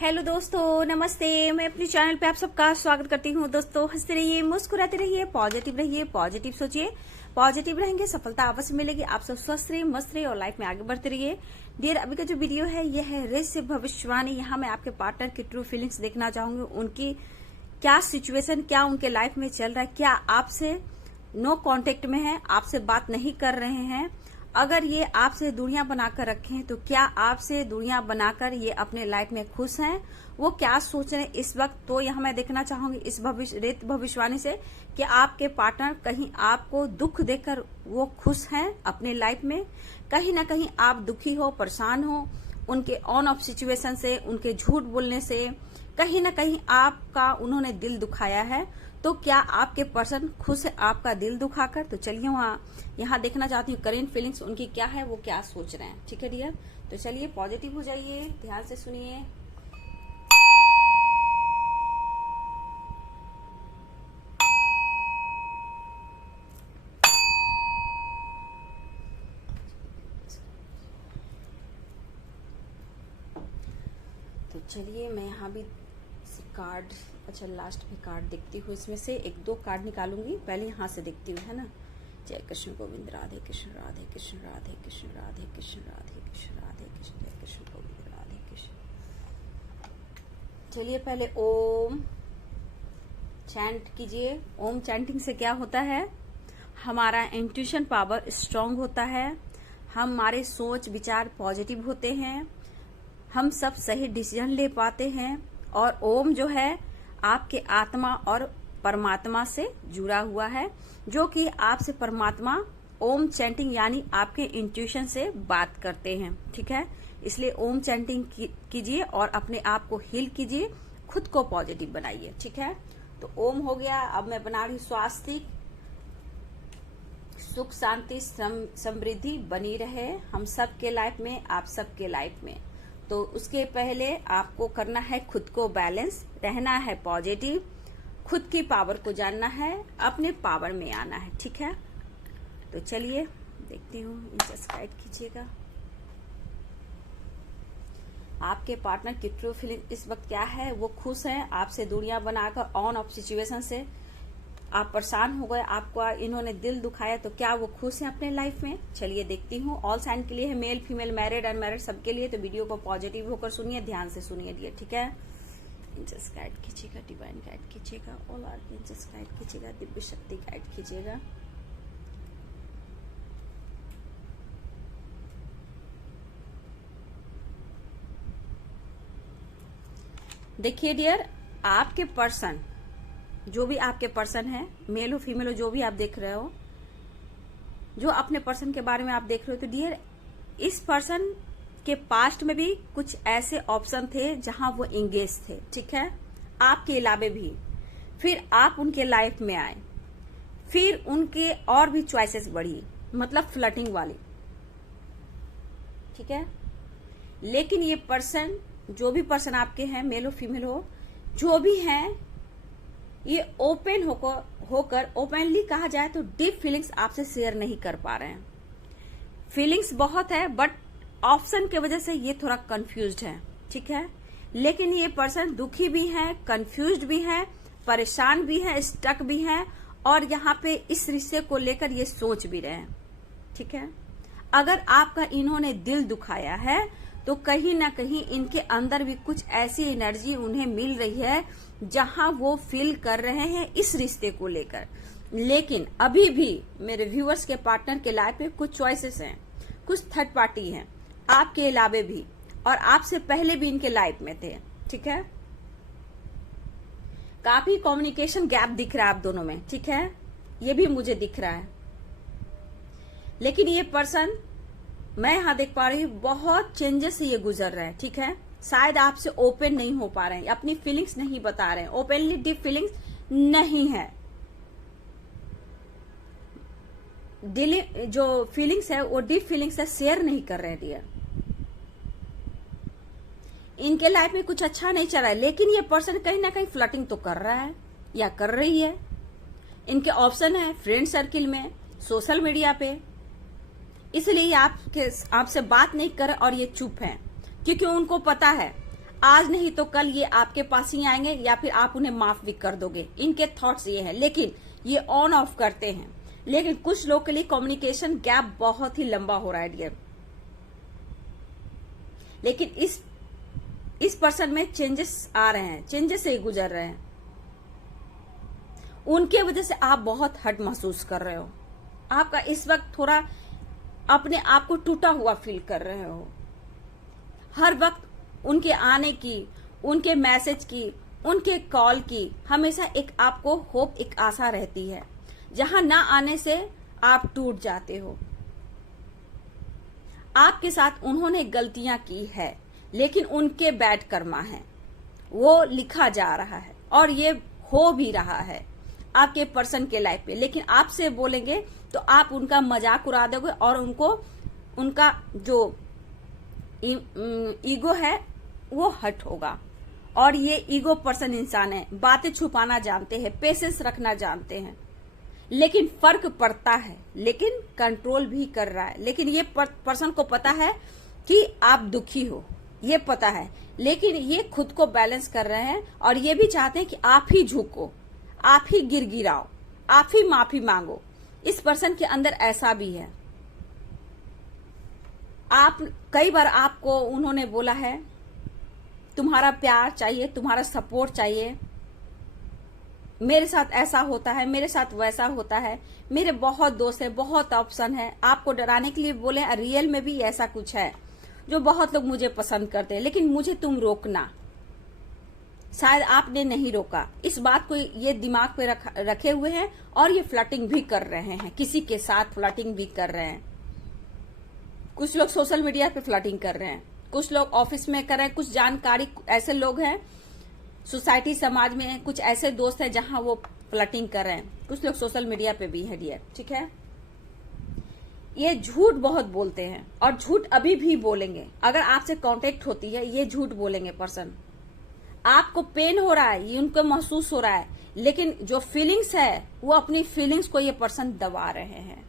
Hello दोस्तों, नमस्ते। मैं अपने चैनल पे आप सबका स्वागत करती हूँ। दोस्तों, हंसते रहिए, मुस्कुराते रहिए, पॉजिटिव सोचिए। पॉजिटिव रहेंगे, सफलता अवश्य मिलेगी। आप सब स्वस्थ रहिए, मस्त रहिए और लाइफ में आगे बढ़ते रहिए। डियर, अभी का जो वीडियो है यह है रहस्य भविष्यवाणी। यहाँ मैं आपके पार्टनर की ट्रू फीलिंग्स देखना चाहूंगी। उनकी क्या सिचुएशन, क्या उनके लाइफ में चल रहा है, क्या आपसे नो कांटेक्ट में है, आपसे बात नहीं कर रहे हैं। अगर ये आपसे दूरियां बनाकर रखे हैं तो क्या आपसे दूरियां बनाकर ये अपने लाइफ में खुश हैं? वो क्या सोच रहे हैं इस वक्त? तो यहाँ मैं देखना चाहूंगी इस भविष्यवाणी से कि आपके पार्टनर कहीं आपको दुख देकर वो खुश हैं अपने लाइफ में। कहीं ना कहीं आप दुखी हो, परेशान हो उनके ऑन ऑफ सिचुएशन से, उनके झूठ बोलने से। कहीं ना कहीं आपका उन्होंने दिल दुखाया है। तो क्या आपके पर्सन खुश है आपका दिल दुखाकर? तो चलिए यहाँ देखना चाहती हूँ करेंट फीलिंग्स उनकी क्या है, वो क्या सोच रहे हैं। ठीक है डियर, तो चलिए पॉजिटिव हो जाइए, ध्यान से सुनिए। तो चलिए मैं यहाँ भी कार्ड, अच्छा लास्ट भी कार्ड देखती हूँ। इसमें से एक दो कार्ड निकालूंगी, पहले यहाँ से देखती हूँ, है ना। जय कृष्ण गोविंद, राधे कृष्ण, राधे कृष्ण, राधे कृष्ण, राधे कृष्ण, राधे कृष्ण, राधे कृष्ण, जय कृष्ण गोविंद, राधे कृष्ण। चलिए पहले ओम चैंट कीजिए। ओम चैंटिंग से क्या होता है? हमारा इंट्यूशन पावर स्ट्रांग होता है, हमारे सोच विचार पॉजिटिव होते हैं, हम सब सही डिसीजन ले पाते हैं। और ओम जो है आपके आत्मा और परमात्मा से जुड़ा हुआ है, जो कि आपसे परमात्मा ओम चैंटिंग यानी आपके इंट्यूशन से बात करते हैं। ठीक है, इसलिए ओम चैंटिंग कीजिए और अपने आप को हील कीजिए, खुद को पॉजिटिव बनाइए। ठीक है, तो ओम हो गया। अब मैं बना रही स्वास्तिक। सुख शांति समृद्धि बनी रहे हम सबके लाइफ में, आप सबके लाइफ में। तो उसके पहले आपको करना है खुद को बैलेंस, रहना है पॉजिटिव, खुद की पावर को जानना है, अपने पावर में आना है। ठीक है, तो चलिए देखती हूँ, जस्ट गाइड कीजिएगा। आपके पार्टनर की ट्रू फीलिंग इस वक्त क्या है? वो खुश हैं आपसे दूरियां बनाकर, ऑन ऑफ सिचुएशन से आप परेशान हो गए, आपको इन्होंने दिल दुखाया। तो क्या वो खुश हैं अपने लाइफ में? चलिए देखती हूँ। ऑल साइन के लिए है, मेल फीमेल, मैरिड अनमैरिड सबके लिए। तो वीडियो को पॉजिटिव होकर सुनिए, ध्यान से सुनिए डियर। ठीक है, एंजल्स गाइड कीजिएगा, डिवाइन गाइड कीजिएगा, ऑल आर्कएंजल्स गाइड कीजिएगा, दिव्य शक्ति गाइड कीजिएगा। देखिए डियर, आपके पर्सन, जो भी आपके पर्सन है, मेल हो फीमेल हो, जो भी आप देख रहे हो, जो अपने पर्सन के बारे में आप देख रहे हो, तो डियर इस पर्सन के पास्ट में भी कुछ ऐसे ऑप्शन थे जहां वो एंगेज थे। ठीक है, आपके अलावे भी। फिर आप उनके लाइफ में आए, फिर उनके और भी चॉइसेस बढ़ी, मतलब फ्लर्टिंग वाली। ठीक है, लेकिन ये पर्सन, जो भी पर्सन आपके हैं, मेल हो फीमेल हो, जो भी हैं, ये ओपन होकर ओपनली कहा जाए तो डीप फीलिंग्स आपसे शेयर नहीं कर पा रहे हैं। फीलिंग्स बहुत है बट ऑप्शन की वजह से ये थोड़ा कंफ्यूज्ड है। ठीक है, लेकिन ये पर्सन दुखी भी है, कंफ्यूज्ड भी है, परेशान भी है, स्टक भी है, और यहाँ पे इस रिश्ते को लेकर ये सोच भी रहे हैं। ठीक है, अगर आपका इन्होंने दिल दुखाया है तो कहीं ना कहीं इनके अंदर भी कुछ ऐसी एनर्जी उन्हें मिल रही है जहां वो फील कर रहे हैं इस रिश्ते को लेकर। लेकिन अभी भी मेरे व्यूअर्स के पार्टनर के लाइफ में कुछ चॉइसेस हैं, कुछ थर्ड पार्टी हैं आपके अलावे भी, और आपसे पहले भी इनके लाइफ में थे। ठीक है, काफी कम्युनिकेशन गैप दिख रहा है आप दोनों में। ठीक है, ये भी मुझे दिख रहा है। लेकिन ये पर्सन, मैं यहां देख पा रही हूं, बहुत चेंजेस से ये गुजर रहा है। ठीक है, शायद आपसे ओपन नहीं हो पा रहे हैं, अपनी फीलिंग्स नहीं बता रहे हैं, ओपनली डीप फीलिंग्स नहीं है। जो फीलिंग्स है वो डीप फीलिंग्स है, शेयर नहीं कर रहे हैं डियर। इनके लाइफ में कुछ अच्छा नहीं चल रहा है, लेकिन ये पर्सन कहीं ना कहीं फ्लर्टिंग तो कर रहा है या कर रही है। इनके ऑप्शन है फ्रेंड सर्किल में, सोशल मीडिया पे, इसलिए आपसे बात नहीं कर और ये चुप हैं, क्योंकि उनको पता है आज नहीं तो कल ये आपके पास ही आएंगे या फिर आप उन्हें माफ भी कर दोगे। इनके थॉट्स ये है, लेकिन ये ऑन ऑफ करते हैं। लेकिन कुछ लोग के लिए कम्युनिकेशन गैप बहुत ही लंबा हो रहा है डियर। लेकिन इस पर्सन में चेंजेस आ रहे हैं, चेंजेस से ही गुजर रहे हैं। उनके वजह से आप बहुत हर्ट महसूस कर रहे हो। आपका इस वक्त थोड़ा अपने आप को टूटा हुआ फील कर रहे हो। हर वक्त उनके आने की, उनके मैसेज की, उनके कॉल की हमेशा एक आपको होप, एक आशा रहती है। जहां ना आने से आप टूट जाते हो। आपके साथ उन्होंने गलतियां की है, लेकिन उनके बैड कर्मा है, वो लिखा जा रहा है और ये हो भी रहा है आपके पर्सन के लाइफ पे। लेकिन आपसे बोलेंगे तो आप उनका मजाक उड़ा दोगे और उनका जो ईगो है वो हर्ट होगा। और ये ईगो पर्सन इंसान है, बातें छुपाना जानते हैं, पेशेंस रखना जानते हैं। लेकिन फर्क पड़ता है, लेकिन कंट्रोल भी कर रहा है। लेकिन ये पर्सन को पता है कि आप दुखी हो, ये पता है, लेकिन ये खुद को बैलेंस कर रहे हैं और ये भी चाहते हैं कि आप ही झुको, आप ही गिड़गिड़ाओ, आप ही माफी मांगो। इस पर्सन के अंदर ऐसा भी है। आप कई बार आपको उन्होंने बोला है तुम्हारा प्यार चाहिए, तुम्हारा सपोर्ट चाहिए, मेरे साथ ऐसा होता है, मेरे साथ वैसा होता है, मेरे बहुत दोस्त है, बहुत ऑप्शन है। आपको डराने के लिए बोले रियल में भी ऐसा कुछ है जो बहुत लोग मुझे पसंद करते हैं, लेकिन मुझे तुम रोकना। शायद आपने नहीं रोका। इस बात को ये दिमाग पे रखे हुए हैं और ये फ्लर्टिंग भी कर रहे हैं, किसी के साथ फ्लर्टिंग भी कर रहे हैं। कुछ लोग सोशल मीडिया पे फ्लर्टिंग कर रहे हैं, कुछ लोग ऑफिस में कर रहे हैं, कुछ जानकारी ऐसे लोग हैं सोसाइटी समाज में, कुछ ऐसे दोस्त हैं जहां वो फ्लर्टिंग कर रहे हैं। कुछ लोग सोशल मीडिया पे भी है डियर, ठीक है। ये झूठ बहुत बोलते हैं और झूठ अभी भी बोलेंगे। अगर आपसे कांटेक्ट होती है ये झूठ बोलेंगे पर्सन। आपको पेन हो रहा है, ये उनको महसूस हो रहा है, लेकिन जो फीलिंग्स है वो अपनी फीलिंग्स को ये पर्सन दबा रहे हैं।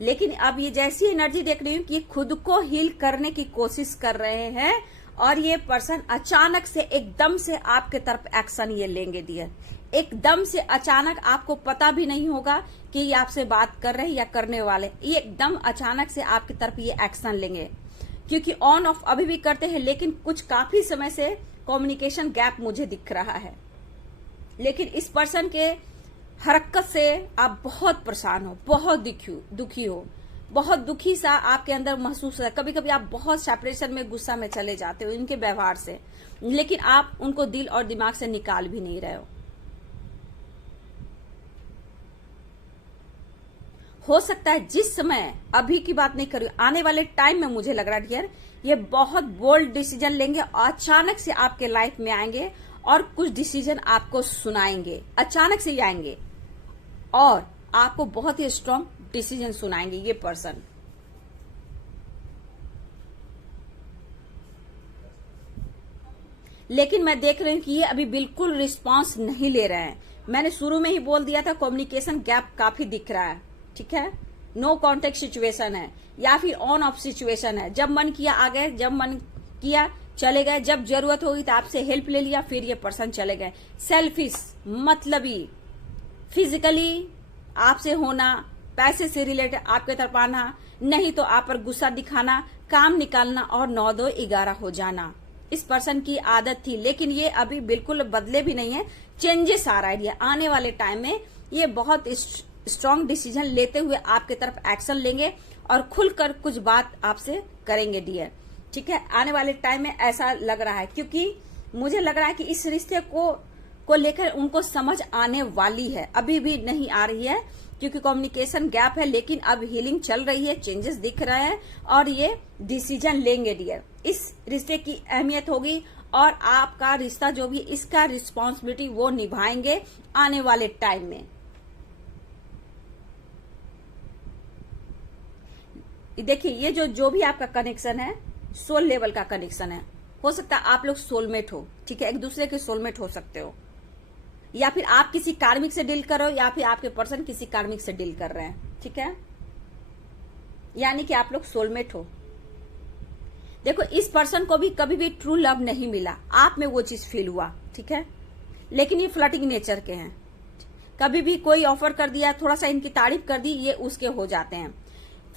लेकिन अब ये जैसी एनर्जी देख रही हूं कि खुद को हील करने की कोशिश कर रहे हैं और ये पर्सन अचानक से एकदम से आपके तरफ एक्शन ये लेंगे डियर। एकदम से अचानक, आपको पता भी नहीं होगा कि ये आपसे बात कर रहे हैं या करने वाले। ये एकदम अचानक से आपकी तरफ ये एक्शन लेंगे, क्योंकि ऑन ऑफ अभी भी करते हैं, लेकिन कुछ काफी समय से कम्युनिकेशन गैप मुझे दिख रहा है। लेकिन इस पर्सन के हरकत से आप बहुत परेशान हो, बहुत दुखी हो, बहुत दुखी सा आपके अंदर महसूस है। कभी कभी आप बहुत सेपरेशन में, गुस्सा में चले जाते हो इनके व्यवहार से, लेकिन आप उनको दिल और दिमाग से निकाल भी नहीं रहे हो सकता है जिस समय, अभी की बात नहीं कर रही, आने वाले टाइम में मुझे लग रहा है डियर ये बहुत बोल्ड डिसीजन लेंगे, अचानक से आपके लाइफ में आएंगे और कुछ डिसीजन आपको सुनाएंगे। अचानक से ही आएंगे और आपको बहुत ही स्ट्रांग डिसीजन सुनाएंगे ये पर्सन। लेकिन मैं देख रही हूं कि ये अभी बिल्कुल रिस्पांस नहीं ले रहे हैं। मैंने शुरू में ही बोल दिया था कम्युनिकेशन गैप काफी दिख रहा है, ठीक है। नो कॉन्टेक्ट सिचुएशन है या फिर ऑन ऑफ सिचुएशन है। जब मन किया आ गए, जब मन किया चले गए, जब जरूरत होगी तो आपसे हेल्प ले लिया, फिर ये पर्सन चले गए। सेल्फिश, मतलबी, फिजिकली आपसे होना, पैसे से रिलेटेड आपके तरफ आना, नहीं तो आप पर गुस्सा दिखाना, काम निकालना और 9-2-11 हो जाना इस पर्सन की आदत थी। लेकिन ये अभी बिल्कुल बदले भी नहीं है, चेंजेस आ रहा है। आने वाले टाइम में ये बहुत स्ट्रांग डिसीजन लेते हुए आपके तरफ एक्शन लेंगे और खुलकर कुछ बात आपसे करेंगे डियर, ठीक है। आने वाले टाइम में ऐसा लग रहा है, क्योंकि मुझे लग रहा है कि इस रिश्ते को लेकर उनको समझ आने वाली है, अभी भी नहीं आ रही है क्योंकि कम्युनिकेशन गैप है। लेकिन अब हीलिंग चल रही है, चेंजेस दिख रहे हैं और ये डिसीजन लेंगे डियर। इस रिश्ते की अहमियत होगी और आपका रिश्ता जो भी, इसका रिस्पॉन्सिबिलिटी वो निभाएंगे आने वाले टाइम में। देखिए ये जो भी आपका कनेक्शन है सोल लेवल का कनेक्शन है। हो सकता है आप लोग सोलमेट हो, ठीक है, एक दूसरे के सोलमेट हो सकते हो, या फिर आप किसी कार्मिक से डील कर रहे हो या फिर आपके पर्सन किसी कार्मिक से डील कर रहे हैं, ठीक है। यानी कि आप लोग सोलमेट हो। देखो, इस पर्सन को भी कभी भी ट्रू लव नहीं मिला, आप में वो चीज फील हुआ, ठीक है, लेकिन ये फ्लर्टिंग नेचर के हैं। कभी भी कोई ऑफर कर दिया, थोड़ा सा इनकी तारीफ कर दी, ये उसके हो जाते हैं।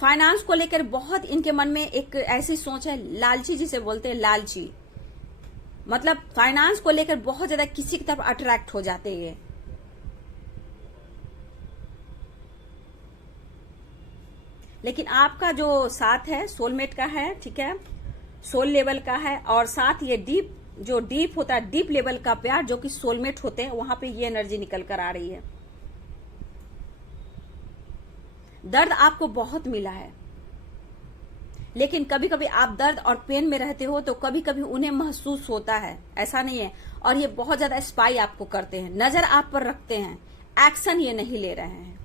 फाइनेंस को लेकर बहुत इनके मन में एक ऐसी सोच है, लालची जिसे बोलते हैं, लालची, मतलब फाइनेंस को लेकर बहुत ज्यादा किसी की तरफ अट्रैक्ट हो जाते हैं। लेकिन आपका जो साथ है सोलमेट का है, ठीक है, सोल लेवल का है, और साथ ये डीप होता है, डीप लेवल का प्यार जो कि सोलमेट होते हैं, वहां पे ये एनर्जी निकल कर आ रही है। दर्द आपको बहुत मिला है, लेकिन कभी कभी आप दर्द और पेन में रहते हो तो कभी कभी उन्हें महसूस होता है, ऐसा नहीं है। और ये बहुत ज्यादा स्पाई आपको करते हैं, नजर आप पर रखते हैं, एक्शन ये नहीं ले रहे हैं।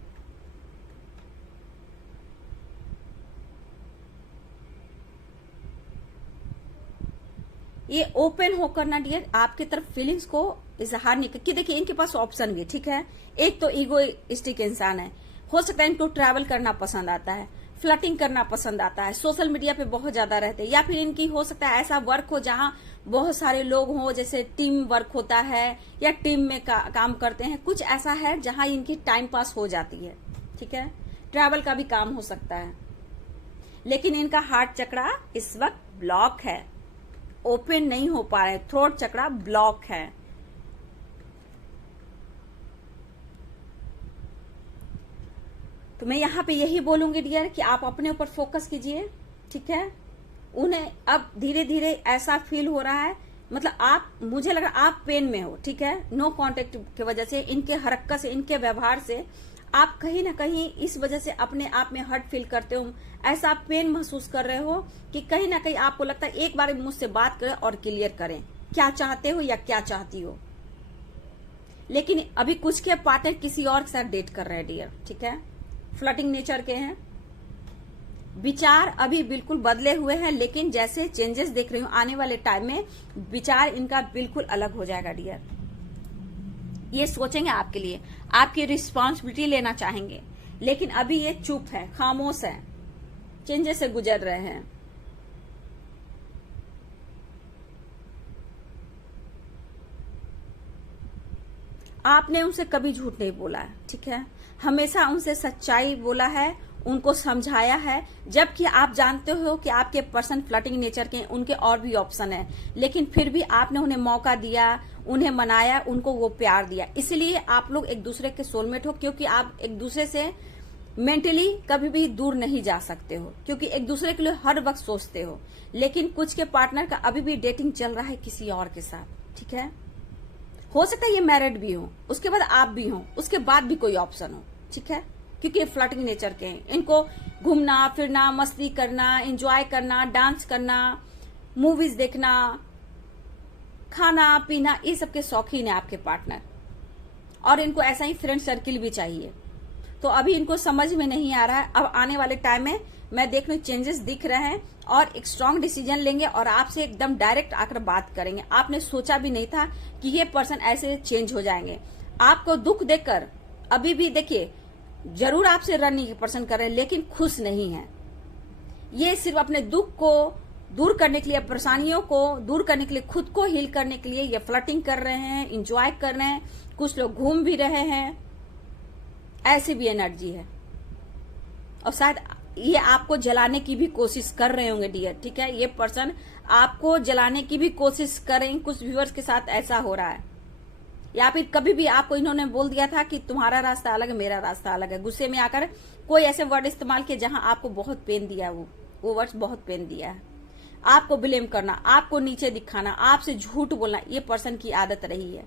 ये ओपन होकर ना डियर आपकी तरफ फीलिंग्स को इजहार नहीं कि देखिए इनके पास ऑप्शन भी, ठीक है, एक तो ईगोइस्टिक इंसान है, हो सकता है इनको ट्रैवल करना पसंद आता है, फ्लर्टिंग करना पसंद आता है, सोशल मीडिया पे बहुत ज्यादा रहते हैं, या फिर इनकी हो सकता है ऐसा वर्क हो जहां बहुत सारे लोग हों, जैसे टीम वर्क होता है या टीम में काम करते हैं, कुछ ऐसा है जहां इनकी टाइम पास हो जाती है, ठीक है, ट्रैवल का भी काम हो सकता है। लेकिन इनका हार्ट चक्रा इस वक्त ब्लॉक है, ओपन नहीं हो पा रहे, थ्रोट चक्रा ब्लॉक है। तो मैं यहां पे यही बोलूंगी डियर कि आप अपने ऊपर फोकस कीजिए, ठीक है। उन्हें अब धीरे धीरे ऐसा फील हो रहा है, मतलब आप, मुझे लग रहा है आप पेन में हो, ठीक है, नो कांटेक्ट की वजह से, इनके हरकत से, इनके व्यवहार से आप कहीं ना कहीं इस वजह से अपने आप में हर्ट फील करते हो, ऐसा आप पेन महसूस कर रहे हो कि कहीं ना कहीं आपको लगता है एक बार मुझसे बात करें और क्लियर करें क्या चाहते हो या क्या चाहती हो। लेकिन अभी कुछ के पार्टनर किसी और के साथ डेट कर रहे हैं डियर, ठीक है, फ्लर्टिंग नेचर के हैं, विचार अभी बिल्कुल बदले हुए हैं, लेकिन जैसे चेंजेस देख रही हूं आने वाले टाइम में विचार इनका बिल्कुल अलग हो जाएगा डियर। ये सोचेंगे आपके लिए, आपकी रिस्पॉन्सिबिलिटी लेना चाहेंगे, लेकिन अभी ये चुप है, खामोश है, चेंजेस से गुजर रहे हैं। आपने उनसे कभी झूठ नहीं बोला है, ठीक है, हमेशा उनसे सच्चाई बोला है, उनको समझाया है, जबकि आप जानते हो कि आपके पर्सन फ्लर्टिंग नेचर के, उनके और भी ऑप्शन है, लेकिन फिर भी आपने उन्हें मौका दिया, उन्हें मनाया, उनको वो प्यार दिया। इसलिए आप लोग एक दूसरे के सोलमेट हो, क्योंकि आप एक दूसरे से मेंटली कभी भी दूर नहीं जा सकते हो, क्योंकि एक दूसरे के लिए हर वक्त सोचते हो। लेकिन कुछ के पार्टनर का अभी भी डेटिंग चल रहा है किसी और के साथ, ठीक है, हो सकता है ये मैरिड भी हो, उसके बाद आप भी हो, उसके बाद भी कोई ऑप्शन हो, ठीक है, क्योंकि ये फ्लर्टिंग नेचर के हैं। इनको घूमना फिरना, मस्ती करना, एंजॉय करना, डांस करना, मूवीज देखना, खाना पीना, ये सब के शौकीन है आपके पार्टनर, और इनको ऐसा ही फ्रेंड सर्किल भी चाहिए। तो अभी इनको समझ में नहीं आ रहा है, अब आने वाले टाइम में मैं देख रही हूँ चेंजेस दिख रहे हैं, और एक स्ट्रांग डिसीजन लेंगे और आपसे एकदम डायरेक्ट आकर बात करेंगे। आपने सोचा भी नहीं था कि ये पर्सन ऐसे चेंज हो जाएंगे। आपको दुख देकर अभी भी देखिए, जरूर आपसे रनिंग पर्सन कर रहे हैं, लेकिन खुश नहीं है। ये सिर्फ अपने दुख को दूर करने के लिए, परेशानियों को दूर करने के लिए, खुद को हील करने के लिए ये फ्लर्टिंग कर रहे हैं, इंजॉय कर रहे हैं, कुछ लोग घूम भी रहे हैं, ऐसी भी एनर्जी है। और शायद ये आपको जलाने की भी कोशिश कर रहे होंगे डियर, ठीक है, ये पर्सन आपको जलाने की भी कोशिश करें। कुछ व्यूअर्स के साथ ऐसा हो रहा है, या फिर कभी भी आपको इन्होंने बोल दिया था कि तुम्हारा रास्ता अलग है, मेरा रास्ता अलग है, गुस्से में आकर कोई ऐसे वर्ड इस्तेमाल किए जहां आपको बहुत पेन दिया, वो वर्ड्स बहुत पेन दिया है। आपको ब्लेम करना, आपको नीचे दिखाना, आपसे झूठ बोलना, ये पर्सन की आदत रही है।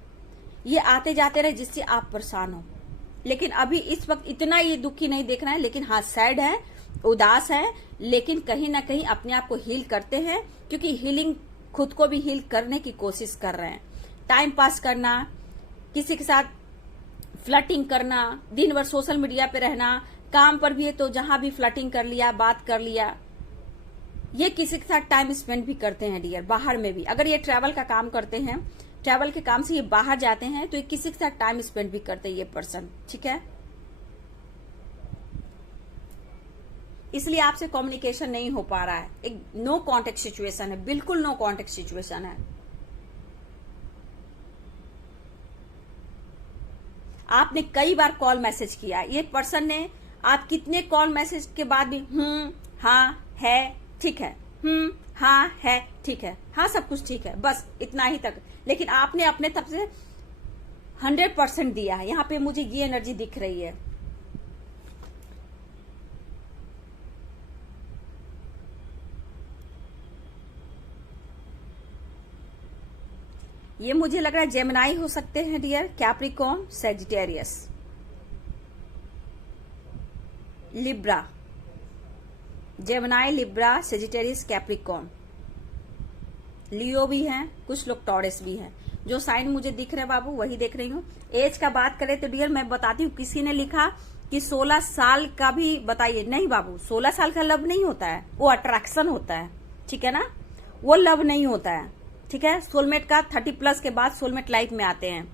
ये आते जाते रहे जिससे आप परेशान हो, लेकिन अभी इस वक्त इतना ये दुखी नहीं देखना है, लेकिन हाँ सैड है, उदास है, लेकिन कहीं ना कहीं अपने आप को हील करते हैं, क्योंकि हीलिंग खुद को भी हील करने की कोशिश कर रहे हैं। टाइम पास करना, किसी के साथ फ्लर्टिंग करना, दिन भर सोशल मीडिया पे रहना, काम पर भी है तो जहां भी फ्लर्टिंग कर लिया, बात कर लिया, ये किसी के साथ टाइम स्पेंड भी करते हैं डियर, बाहर में भी। अगर ये ट्रैवल का काम करते हैं, ट्रैवल के काम से ये बाहर जाते हैं, तो ये किसी के साथ टाइम स्पेंड भी करते हैं ये पर्सन, ठीक है। इसलिए आपसे कम्युनिकेशन नहीं हो पा रहा है। एक नो कांटेक्ट सिचुएशन है, बिल्कुल नो कांटेक्ट सिचुएशन है। आपने कई बार कॉल मैसेज किया, ये पर्सन ने आप कितने कॉल मैसेज के बाद भी हाँ है ठीक है, हाँ है ठीक है, हाँ सब कुछ ठीक है, बस इतना ही तक। लेकिन आपने अपने तरफ से 100% दिया है। यहाँ पे मुझे ये एनर्जी दिख रही है। ये मुझे लग रहा है जेमिनाई हो सकते हैं dear, Capricorn, Sagittarius, Libra, Gemini, Libra, Sagittarius, Capricorn, Leo भी हैं, कुछ लोग टॉरस भी हैं। जो साइन मुझे दिख रहे हैं बाबू वही देख रही हूँ। एज का बात करें तो डियर मैं बताती हूँ, किसी ने लिखा कि 16 साल का भी बताइए। नहीं बाबू, 16 साल का लव नहीं होता है, वो अट्रैक्शन होता है, ठीक है ना, वो लव नहीं होता है, ठीक है। सोलमेट का 30+ के बाद सोलमेट लाइफ में आते हैं।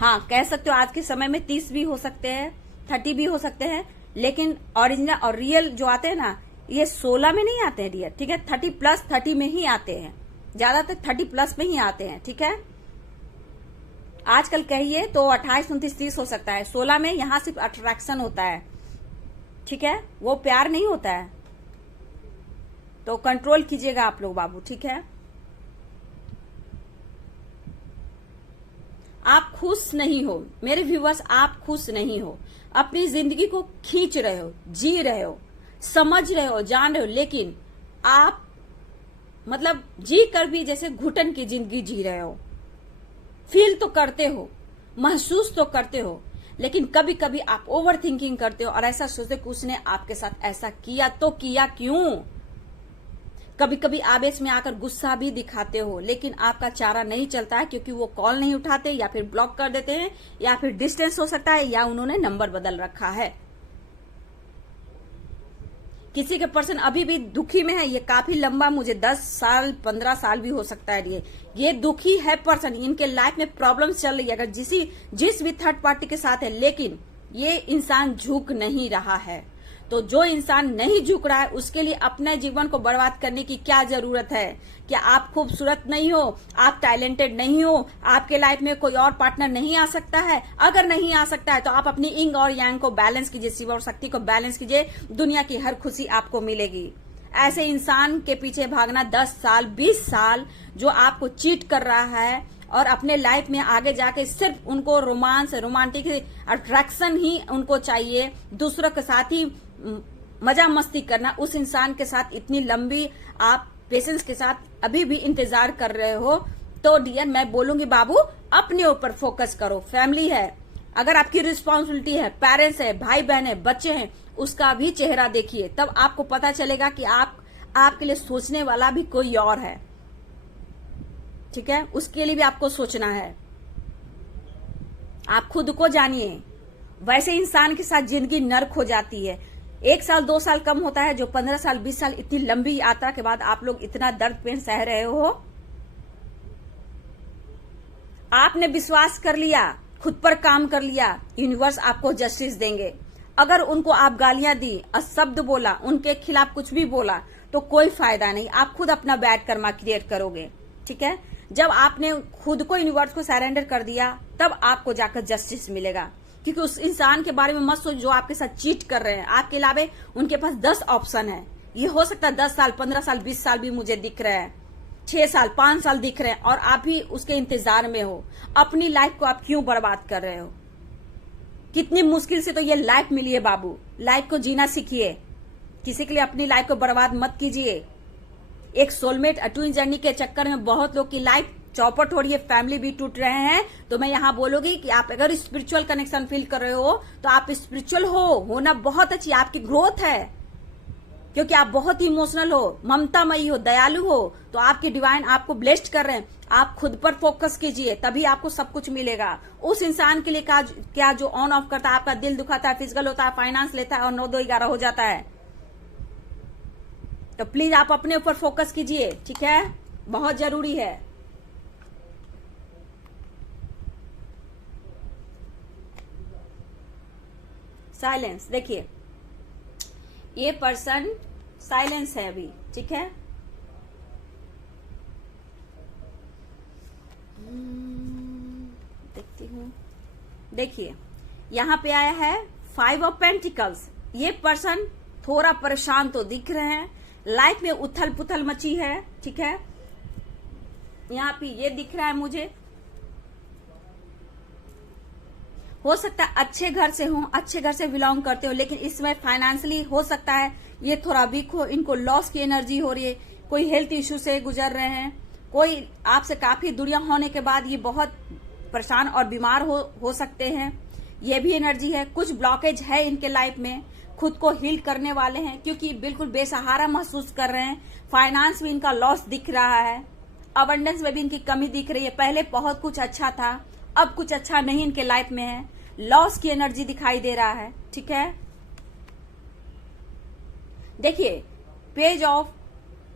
हाँ कह सकते हो आज के समय में 30 भी हो सकते हैं, 30 भी हो सकते हैं, लेकिन ओरिजिनल और रियल जो आते हैं ना, ये 16 में नहीं आते हैं डियर, ठीक है। 30+ 30 में ही आते हैं, ज्यादातर 30+ में ही आते हैं, ठीक है। आजकल कहिए तो 28, 29, 30 हो सकता है। 16 में यहां सिर्फ अट्रैक्शन होता है, ठीक है, वो प्यार नहीं होता है। तो कंट्रोल कीजिएगा आप लोग बाबू, ठीक है। आप खुश नहीं हो मेरे व्यूवर्स, आप खुश नहीं हो, अपनी जिंदगी को खींच रहे हो, जी रहे हो, समझ रहे हो, जान रहे हो, लेकिन आप मतलब जी कर भी जैसे घुटन की जिंदगी जी रहे हो। फील तो करते हो, महसूस तो करते हो, लेकिन कभी कभी आप ओवर थिंकिंग करते हो और ऐसा सोचते हो कि उसने आपके साथ ऐसा किया तो किया क्यों। कभी कभी आवेश में आकर गुस्सा भी दिखाते हो, लेकिन आपका चारा नहीं चलता है, क्योंकि वो कॉल नहीं उठाते या फिर ब्लॉक कर देते हैं, या फिर डिस्टेंस हो सकता है, या उन्होंने नंबर बदल रखा है। किसी के पर्सन अभी भी दुखी में है, ये काफी लंबा, मुझे 10 साल 15 साल भी हो सकता है। ये दुखी है पर्सन, इनके लाइफ में प्रॉब्लम्स चल रही है अगर जिस भी थर्ड पार्टी के साथ है, लेकिन ये इंसान झुक नहीं रहा है। तो जो इंसान नहीं झुक रहा है उसके लिए अपने जीवन को बर्बाद करने की क्या जरूरत है। क्या आप खूबसूरत नहीं हो, आप टैलेंटेड नहीं हो, आपके लाइफ में कोई और पार्टनर नहीं आ सकता है? अगर नहीं आ सकता है तो आप अपनी इंग और यांग को बैलेंस कीजिए, शिव और शक्ति को बैलेंस कीजिए, दुनिया की हर खुशी आपको मिलेगी। ऐसे इंसान के पीछे भागना 10 साल 20 साल जो आपको चीट कर रहा है और अपने लाइफ में आगे जाके सिर्फ उनको रोमांस, रोमांटिक अट्रैक्शन ही उनको चाहिए, दूसरों के साथ ही मजा मस्ती करना, उस इंसान के साथ इतनी लंबी आप पेशेंस के साथ अभी भी इंतजार कर रहे हो, तो डियर मैं बोलूंगी बाबू अपने ऊपर फोकस करो। फैमिली है, अगर आपकी रिस्पॉन्सिबिलिटी है, पेरेंट्स है, भाई बहन है, बच्चे हैं, उसका भी चेहरा देखिए, तब आपको पता चलेगा कि आपके लिए सोचने वाला भी कोई और है, ठीक है। उसके लिए भी आपको सोचना है। आप खुद को जानिए। वैसे इंसान के साथ जिंदगी नर्क हो जाती है। 1 साल 2 साल कम होता है, जो 15 साल 20 साल इतनी लंबी यात्रा के बाद आप लोग इतना दर्द पेन सह रहे हो। आपने विश्वास कर लिया, खुद पर काम कर लिया, यूनिवर्स आपको जस्टिस देंगे। अगर उनको आप गालियां दी, अशब्द बोला, उनके खिलाफ कुछ भी बोला, तो कोई फायदा नहीं, आप खुद अपना बैड कर्मा क्रिएट करोगे, ठीक है। जब आपने खुद को यूनिवर्स को सरेंडर कर दिया, तब आपको जाकर जस्टिस मिलेगा। क्योंकि उस इंसान के बारे में मत सोच जो आपके साथ चीट कर रहे हैं। आपके अलावा उनके पास 10 ऑप्शन है। ये हो सकता है 10 साल 15 साल 20 साल भी मुझे दिख रहे हैं, 6 साल 5 साल दिख रहे हैं, और आप भी उसके इंतजार में हो। अपनी लाइफ को आप क्यों बर्बाद कर रहे हो? कितनी मुश्किल से तो ये लाइफ मिली है बाबू। लाइफ को जीना सीखिए, किसी के लिए अपनी लाइफ को बर्बाद मत कीजिए। एक सोलमेट ट्विन जर्नी के चक्कर में बहुत लोग की लाइफ चौपट हो रही है, फैमिली भी टूट रहे हैं। तो मैं यहाँ बोलूंगी कि आप अगर स्पिरिचुअल कनेक्शन फील कर रहे हो तो आप स्पिरिचुअल होना बहुत अच्छी, आपकी ग्रोथ है, क्योंकि आप बहुत इमोशनल हो, ममतामयी हो, दयालु हो, तो आपके डिवाइन आपको ब्लेस्ड कर रहे हैं। आप खुद पर फोकस कीजिए, तभी आपको सब कुछ मिलेगा। उस इंसान के लिए क्या जो ऑन ऑफ करता है, आपका दिल दुखाता है, फिजिकल होता है, फाइनेंस लेता है और 9 2 11 हो जाता है। तो प्लीज आप अपने ऊपर फोकस कीजिए, ठीक है, बहुत जरूरी है। साइलेंस, देखिए ये पर्सन साइलेंस है अभी, ठीक है। देखती हूँ, देखिए यहाँ पे आया है 5 ऑफ पेंटिकल्स। ये पर्सन थोड़ा परेशान तो दिख रहे हैं, लाइफ में उथल पुथल मची है, ठीक है। यहाँ पे ये दिख रहा है मुझे, हो सकता है अच्छे घर से हो, अच्छे घर से बिलोंग करते हो, लेकिन इसमें फाइनेंशियली हो सकता है ये थोड़ा वीक हो, इनको लॉस की एनर्जी हो रही है, कोई हेल्थ इश्यू से गुजर रहे हैं, कोई आपसे काफी दूरियां होने के बाद ये बहुत परेशान और बीमार हो सकते हैं, ये भी एनर्जी है। कुछ ब्लॉकेज है इनके लाइफ में, खुद को हील करने वाले हैं क्योंकि बिल्कुल बेसहारा महसूस कर रहे हैं। फाइनेंस में इनका लॉस दिख रहा है, अबंडेंस में भी इनकी कमी दिख रही है। पहले बहुत कुछ अच्छा था, अब कुछ अच्छा नहीं इनके लाइफ में है, लॉस की एनर्जी दिखाई दे रहा है, ठीक है। देखिए पेज ऑफ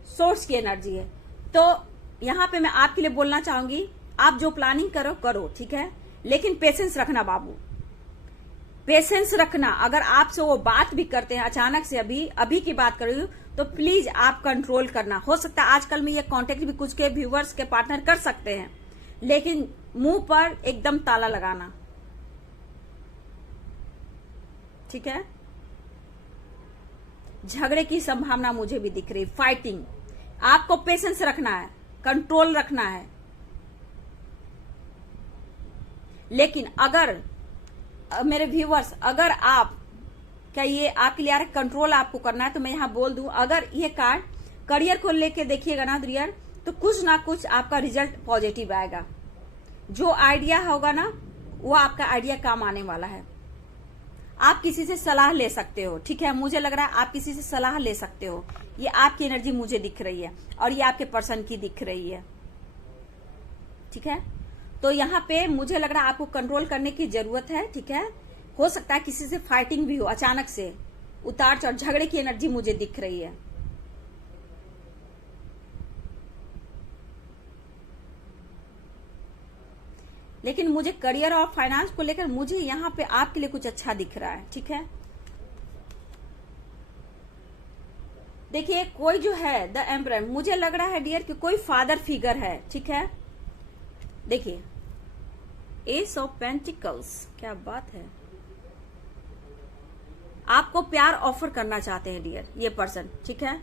सोर्स की एनर्जी है, तो यहां पे मैं आपके लिए बोलना चाहूंगी, आप जो प्लानिंग करो, ठीक है, लेकिन पेशेंस रखना बाबू, पेशेंस रखना। अगर आपसे वो बात भी करते हैं अचानक से, अभी की बात कर रही हूं, तो प्लीज आप कंट्रोल करना। हो सकता है आजकल में ये कांटेक्ट भी कुछ के व्यूवर्स के पार्टनर कर सकते हैं, लेकिन मुंह पर एकदम ताला लगाना, ठीक है। झगड़े की संभावना मुझे भी दिख रही, फाइटिंग। आपको पेशेंस रखना है, कंट्रोल रखना है। लेकिन अगर मेरे व्यूवर्स, अगर आप क्या ये आपके लिए आ रहा है, कंट्रोल आपको करना है, तो मैं यहां बोल दूं, अगर ये कार्ड करियर को लेके देखिएगा ना डियर, तो कुछ ना कुछ आपका रिजल्ट पॉजिटिव आएगा। जो आइडिया होगा ना, वो आपका आइडिया काम आने वाला है। आप किसी से सलाह ले सकते हो, ठीक है, मुझे लग रहा है आप किसी से सलाह ले सकते हो। ये आपकी एनर्जी मुझे दिख रही है और ये आपके पर्सन की दिख रही है, ठीक है। तो यहाँ पे मुझे लग रहा है आपको कंट्रोल करने की जरूरत है, ठीक है। हो सकता है किसी से फाइटिंग भी हो, अचानक से उतार चढ़, झगड़े की एनर्जी मुझे दिख रही है। लेकिन मुझे करियर और फाइनेंस को लेकर मुझे यहाँ पे आपके लिए कुछ अच्छा दिख रहा है, ठीक है। देखिए कोई जो है द एम्परर, मुझे लग रहा है डियर कि कोई फादर फिगर है, ठीक है। देखिए एस ऑफ पेंटिकल्स, क्या बात है। आपको प्यार ऑफर करना चाहते हैं डियर ये पर्सन, ठीक है।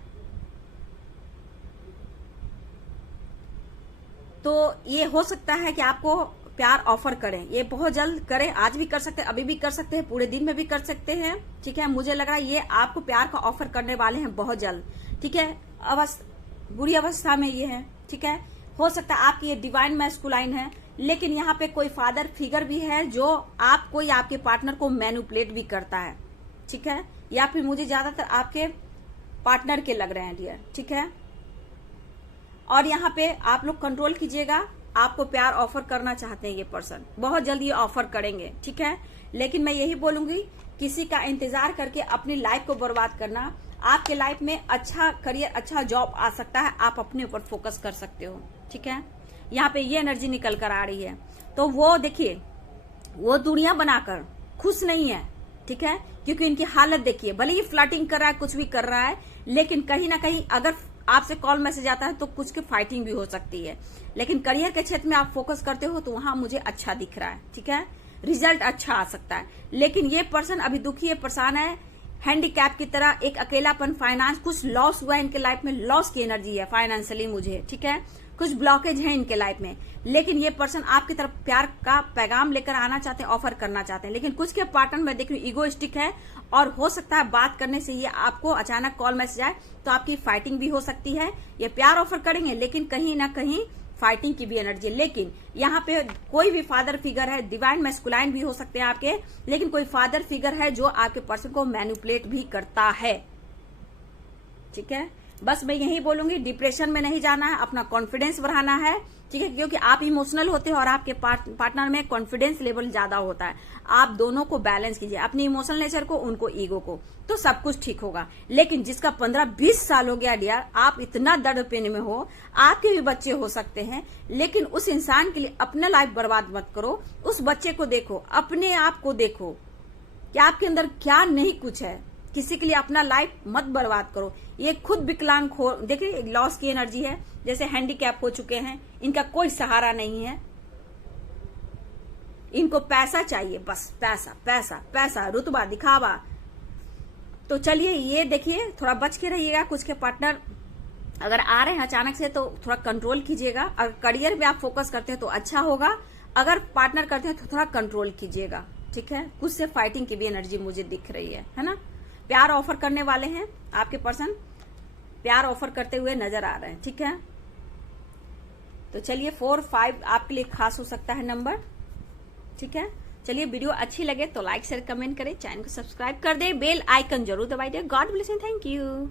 तो ये हो सकता है कि आपको प्यार ऑफर करें, ये बहुत जल्द करें, आज भी कर सकते हैं, अभी भी कर सकते हैं, पूरे दिन में भी कर सकते हैं, ठीक है। मुझे लग रहा है ये आपको प्यार का ऑफर करने वाले हैं बहुत जल्द, ठीक है। बुरी अवस्था में ये है, ठीक है। हो सकता है आपकी ये डिवाइन मैस्कुलाइन है, लेकिन यहाँ पे कोई फादर फिगर भी है जो आपको या आपके पार्टनर को मैनिपुलेट भी करता है, ठीक है। या फिर मुझे ज्यादातर आपके पार्टनर के लग रहे हैं डियर, ठीक है। और यहाँ पे आप लोग कंट्रोल कीजिएगा, आपको प्यार ऑफर करना चाहते हैं ये पर्सन, बहुत जल्द ये ऑफर करेंगे, ठीक है। लेकिन मैं यही बोलूंगी, किसी का इंतजार करके अपनी लाइफ को बर्बाद करना, आपके लाइफ में अच्छा करियर, अच्छा जॉब आ सकता है, आप अपने ऊपर फोकस कर सकते हो, ठीक है। यहाँ पे ये एनर्जी निकल कर आ रही है, तो वो देखिए वो दुनिया बनाकर खुश नहीं है, ठीक है। क्योंकि इनकी हालत देखिए, भले ही फ्लर्टिंग कर रहा है, कुछ भी कर रहा है, लेकिन कहीं ना कहीं अगर आपसे कॉल मैसेज आता है तो कुछ की फाइटिंग भी हो सकती है। लेकिन करियर के क्षेत्र में आप फोकस करते हो तो वहां मुझे अच्छा दिख रहा है, ठीक है। रिजल्ट अच्छा आ सकता है। लेकिन ये पर्सन अभी दुखी है, परेशान है, हैंडीकैप की तरह, एक अकेलापन, फाइनेंस, कुछ लॉस हुआ है इनके लाइफ में, लॉस की एनर्जी है फाइनेंशियली मुझे, ठीक है। कुछ ब्लॉकेज है इनके लाइफ में, लेकिन ये पर्सन आपकी तरफ प्यार का पैगाम लेकर आना चाहते हैं, ऑफर करना चाहते हैं। लेकिन कुछ के पार्टनर में देख रही हूँ ईगोइस्टिक है, और हो सकता है बात करने से ये आपको अचानक कॉल मैसेज आए तो आपकी फाइटिंग भी हो सकती है। ये प्यार ऑफर करेंगे लेकिन कहीं ना कहीं फाइटिंग की भी एनर्जी है। लेकिन यहाँ पे कोई भी फादर फिगर है, डिवाइन मैस्कुलाइन भी हो सकते हैं आपके, लेकिन कोई फादर फिगर है जो आपके पर्सन को मैनिपुलेट भी करता है, ठीक है। बस मैं यही बोलूंगी, डिप्रेशन में नहीं जाना है, अपना कॉन्फिडेंस बढ़ाना है, ठीक है। क्योंकि आप इमोशनल होते हो और आपके पार्टनर में कॉन्फिडेंस लेवल ज्यादा होता है। आप दोनों को बैलेंस कीजिए, अपनी इमोशनल नेचर को, उनको ईगो को, तो सब कुछ ठीक होगा। लेकिन जिसका 15-20 साल हो गया डियर, आप इतना दर्द पेन में हो, आपके भी बच्चे हो सकते हैं, लेकिन उस इंसान के लिए अपना लाइफ बर्बाद मत करो। उस बच्चे को देखो, अपने आप को देखो कि आपके अंदर क्या नहीं कुछ है, किसी के लिए अपना लाइफ मत बर्बाद करो। ये खुद विकलांग हो, देखिए लॉस की एनर्जी है, जैसे हैंडीकैप हो चुके हैं, इनका कोई सहारा नहीं है, इनको पैसा चाहिए, बस पैसा पैसा पैसा, रुतबा दिखावा। तो चलिए ये देखिए, थोड़ा बच के रहिएगा। कुछ के पार्टनर अगर आ रहे हैं अचानक से तो थोड़ा कंट्रोल कीजिएगा। अगर करियर पे आप फोकस करते हैं तो अच्छा होगा, अगर पार्टनर करते हैं तो थोड़ा कंट्रोल कीजिएगा, ठीक है। कुछ से फाइटिंग की भी एनर्जी मुझे दिख रही है ना। प्यार ऑफर करने वाले हैं, आपके पर्सन प्यार ऑफर करते हुए नजर आ रहे हैं, ठीक है। तो चलिए 4, 5 आपके लिए खास हो सकता है नंबर, ठीक है। चलिए वीडियो अच्छी लगे तो लाइक शेयर कमेंट करें, चैनल को सब्सक्राइब कर दे, बेल आइकन जरूर दबाइए। God bless you, thank you.